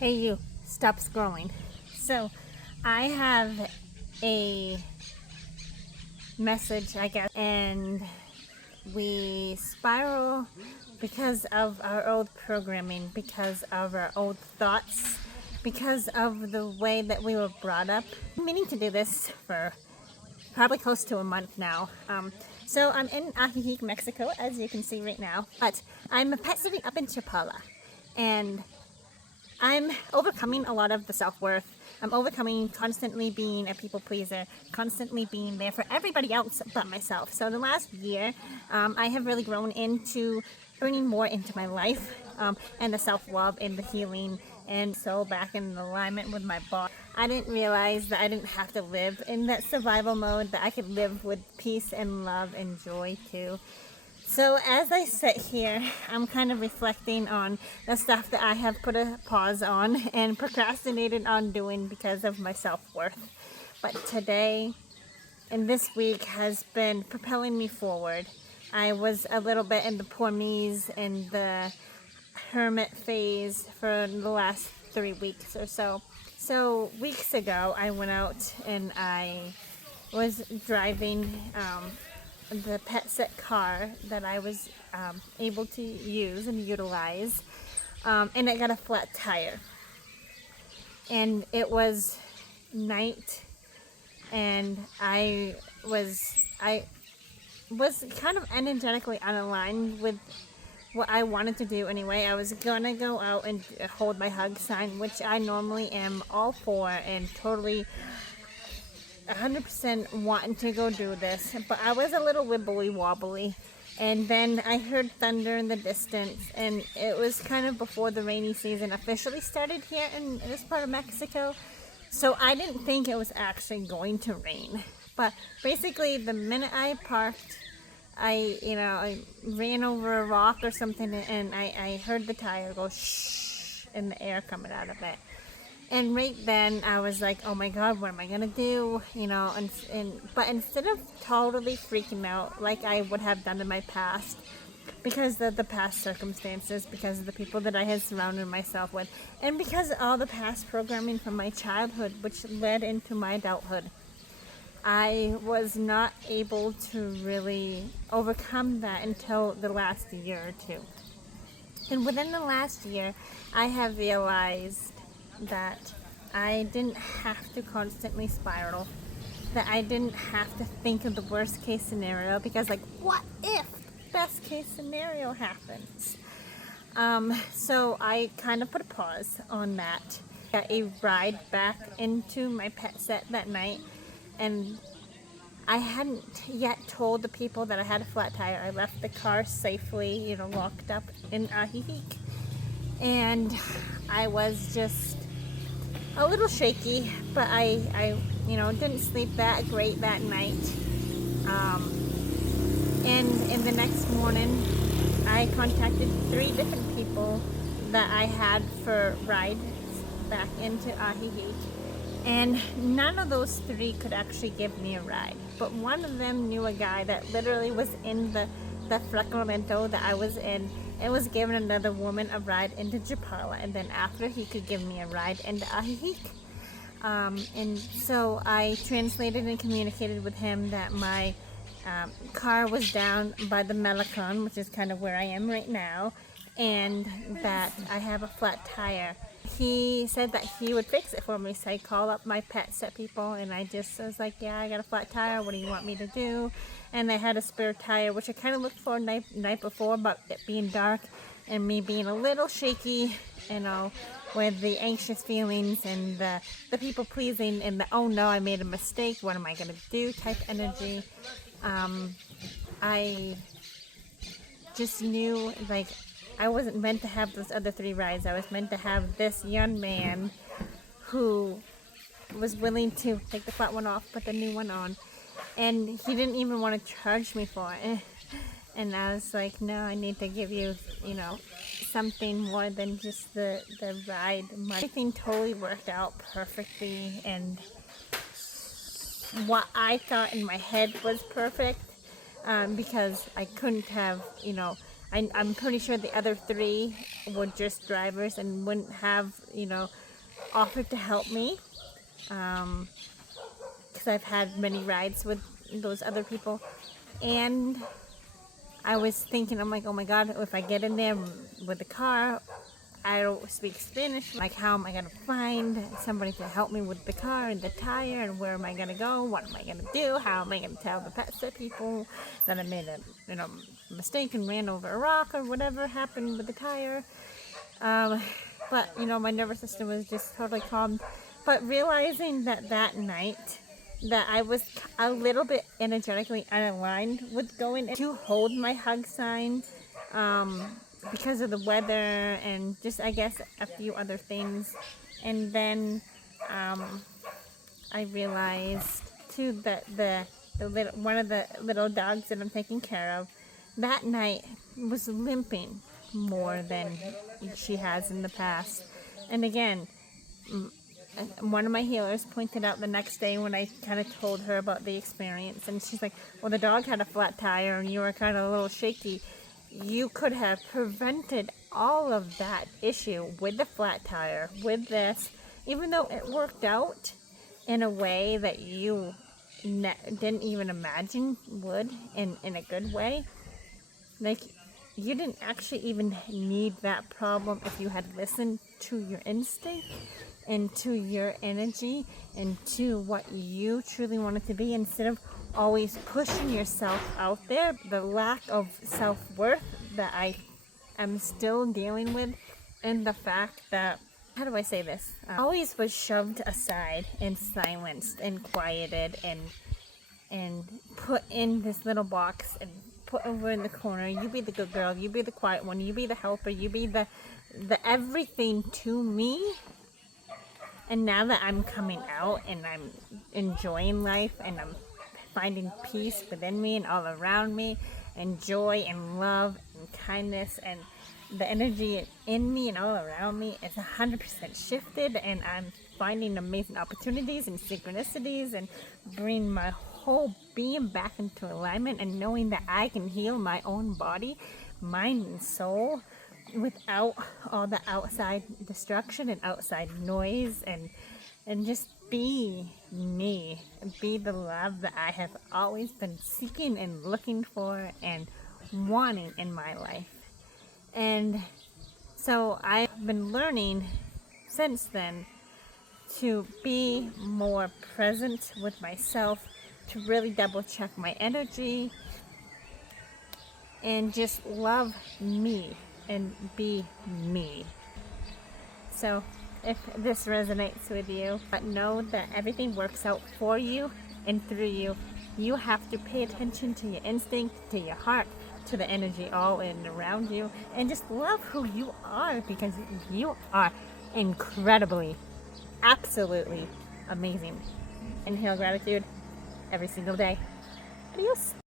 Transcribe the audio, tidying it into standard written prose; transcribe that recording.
Hey you, stop scrolling. So I have a message, I guess, and we spiral because of our old programming, because of our old thoughts, because of the way that we were brought up. I'm meaning to do this for probably close to a month now. So I'm in Ajijic, Mexico, as you can see right now, but I'm pet sitting up in Chapala, and I'm overcoming a lot of the self-worth. I'm overcoming constantly being a people pleaser, constantly being there for everybody else but myself. So the last year, I have really grown into bringing more into my life, and the self-love and the healing, and so back in alignment with my body. I didn't realize that I didn't have to live in that survival mode, that I could live with peace and love and joy too. So as I sit here, I'm kind of reflecting on the stuff that I have put a pause on and procrastinated on doing because of my self-worth. But today and this week has been propelling me forward. I was a little bit in the poor me's and the hermit phase for the last 3 weeks or so. So weeks ago, I went out and I was driving the pet sit car that I was able to use and utilize, and I got a flat tire. And it was night, and I was kind of energetically unaligned with what I wanted to do anyway. I was gonna go out and hold my hug sign, which I normally am all for and totally 100% wanting to go do this, but I was a little wibbly wobbly, and then I heard thunder in the distance, and it was kind of before the rainy season officially started here in this part of Mexico, so I didn't think it was actually going to rain. But basically, the minute I parked, I ran over a rock or something, and I heard the tire go shh in the air coming out of it. And right then I was like, oh my God, what am I gonna do? But instead of totally freaking out like I would have done in my past, because of the past circumstances, because of the people that I had surrounded myself with, and because of all the past programming from my childhood, which led into my adulthood, I was not able to really overcome that until the last year or two. And within the last year, I have realized that I didn't have to constantly spiral, that I didn't have to think of the worst case scenario, because like, what if the best case scenario happens? So I kind of put a pause on that. Got a ride back into my pet set that night, and I hadn't yet told the people that I had a flat tire. I left the car safely, locked up in Ajijic, and I was just a little shaky, but I didn't sleep that great that night. And in the next morning, I contacted 3 different people that I had for rides back into Ajijic, and none of those 3 could actually give me a ride. But one of them knew a guy that literally was in the fraccionamiento that I was in, and was giving another woman a ride into Chapala, and then after he could give me a ride into Ajijic. And so I translated and communicated with him that my car was down by the Melicon, which is kind of where I am right now, and that I have a flat tire. He said that he would fix it for me, so I called up my pet set people, and I just was like, yeah, I got a flat tire, what do you want me to do? And they had a spare tire, which I kind of looked for night before, but it being dark and me being a little shaky, with the anxious feelings and the people pleasing and the, oh no, I made a mistake, what am I going to do type energy. I just knew, like, I wasn't meant to have those other 3 rides. I was meant to have this young man who was willing to take the flat one off, put the new one on, and he didn't even want to charge me for it. And I was like, no, I need to give you, something more than just the ride. Everything totally worked out perfectly, and what I thought in my head was perfect, because I couldn't have, I'm pretty sure the other 3 were just drivers and wouldn't have, offered to help me. Because I've had many rides with those other people. And I was thinking, I'm like, oh my God, if I get in there with the car, I don't speak Spanish. Like, how am I going to find somebody to help me with the car and the tire? And where am I going to go? What am I going to do? How am I going to tell the pet sit people that I made a mistake and ran over a rock or whatever happened with the tire? But, my nervous system was just totally calm. But realizing that night that I was a little bit energetically unaligned with going to hold my hug sign, because of the weather and just, I guess, a few other things. And then I realized too that one of the little dogs that I'm taking care of that night was limping more than she has in the past. And again, one of my healers pointed out the next day when I kind of told her about the experience, and she's like, well, the dog had a flat tire and you were kind of a little shaky. You could have prevented all of that issue with the flat tire, with this, even though it worked out in a way that you didn't even imagine would, in a good way. Like, you didn't actually even need that problem if you had listened to your instinct and to your energy and to what you truly wanted to be, instead of always pushing yourself out there. The lack of self-worth that I am still dealing with, and the fact that, how do I say this? Always was shoved aside and silenced and quieted and put in this little box and put over in the corner. You be the good girl, you be the quiet one, you be the helper, you be the everything to me. And now that I'm coming out and I'm enjoying life and I'm finding peace within me and all around me, and joy and love and kindness, and the energy in me and all around me is 100% shifted, and I'm finding amazing opportunities and synchronicities and bring my whole being back into alignment, and knowing that I can heal my own body, mind, and soul without all the outside destruction and outside noise, and just be me, be the love that I have always been seeking and looking for and wanting in my life. And so I've been learning since then to be more present with myself, to really double check my energy and just love me and be me. So if this resonates with you, but know that everything works out for you and through you. You have to pay attention to your instinct, to your heart, to the energy all in and around you, and just love who you are, because you are incredibly, absolutely amazing. Inhale gratitude every single day. Adios.